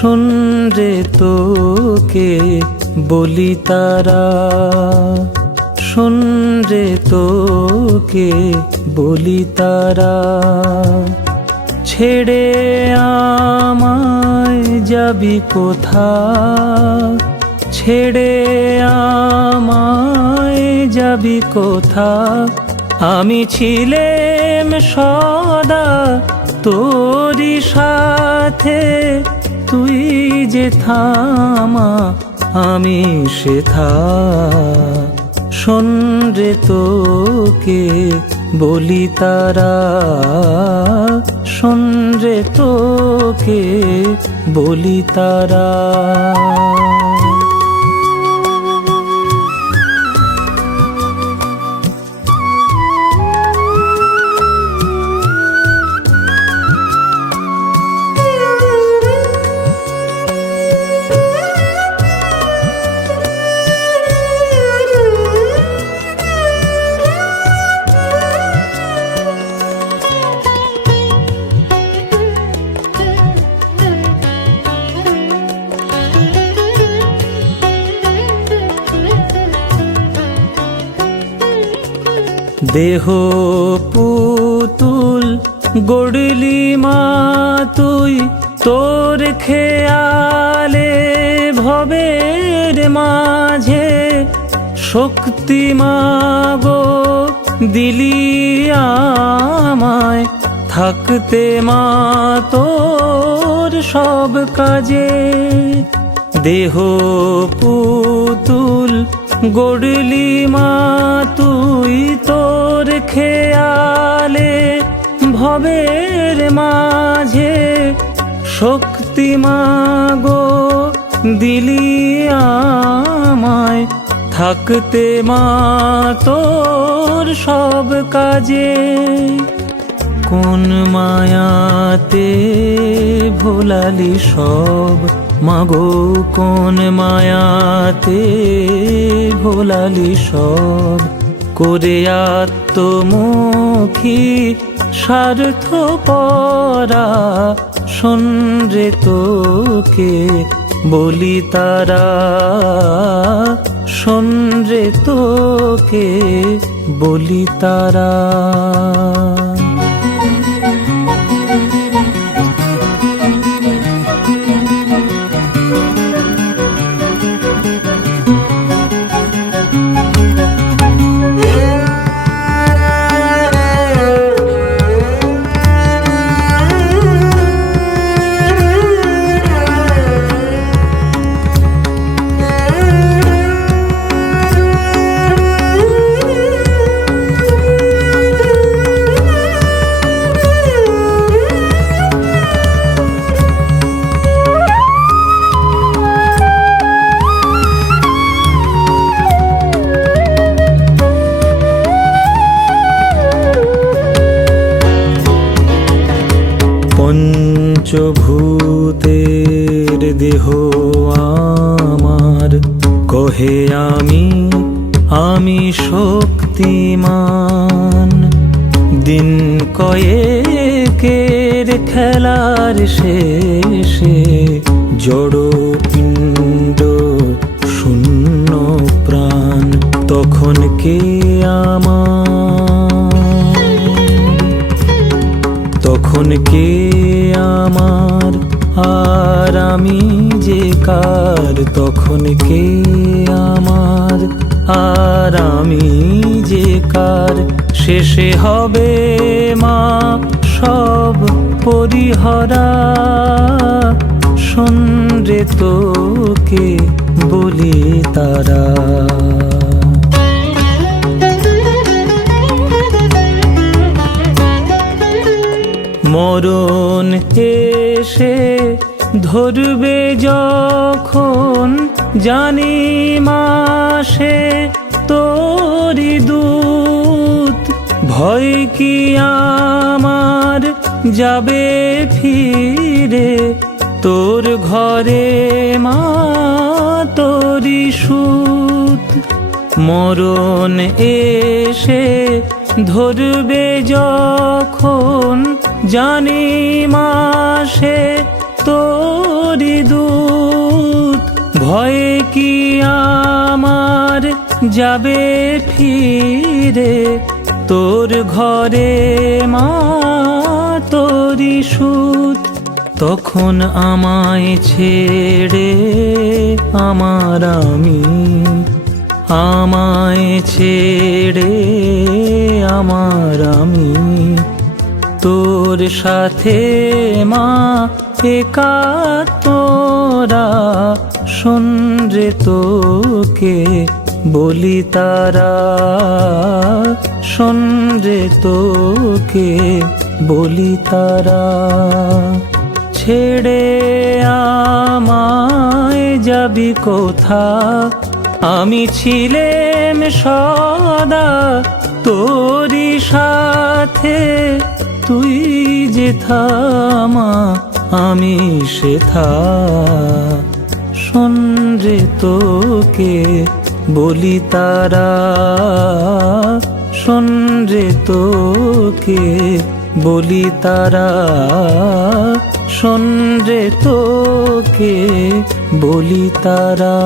শোন রে তোকে বলি তারা, শোন রে তোকে বলি তারা। ছেড়ে আমায় যাবি কোথা, ছেড়ে আমায় যাবি কোথা। আমি ছিলাম সদা তোরি সাথে, তুই যে থামা আমি সেথা। শোন রে তোকে বলি তারা, শোন রে তোকে বলি তারা। দেহ পুতুল গড়লি মা তুই, তোর খেয়ালে ভবের মাঝে। শক্তি মাগো দিলি আমায়, থাকতে মা তোর সব কাজে। দেহ পুতুল গড়লি মা তুই, তোর খেয়ালে ভবের মাঝে। শক্তি মাগো দিলি আমায়, থাকতে মা তোর সব কাজে। কোন মায়াতে ভোলালি সব মাগো, কোন মায়াতে ভোলালি সব। করে আত্মমুখী স্বার্থপরা, শোন রে তোকে বলি তারা, শোন রে তোকে বলি তারা। পঞ্চভূতের দেহ আমার, কহে আমি শক্তিমান। দিন কয়েকের খেলার শেষে জড় পিণ্ড শূন্য প্রাণ। তখন কে তখন কে আমার, আর আমি যে কার। তখন কে আমার, আর আমি যে কার। শেষে হবে মা সব পরিহরা, শোন রে তোকে বলি তারা। মরণ এসে ধরবে যখন, জানি মাসে তোরি দূত। ভয় কি আমার যাবে ফিরে, তোর ঘরে মা তোরি সুত। মরণ এসে ধরবে যখন, জানি মাসে তোরি ভয়ে কি আমার যাবে ফিরে তোর ঘরে মা তোরি সুত? তখন আমায় ছেড়ে আমার আমি, আমায় ছেড়ে আমার আমি তোর সাথে মা একা তোরা। শোন রে তোকে বলি তারা, শোন রে তোকে বলি তারা। ছেড়ে আমায় যাবি কোথা? আমি ছিলাম সদা তোরি সাথে, তুই যেথা মা আমি সেথা। শোন রে তোকে বলি তারা, শোন রে তোকে বলি তারা, শোন রে তোকে বলি তারা।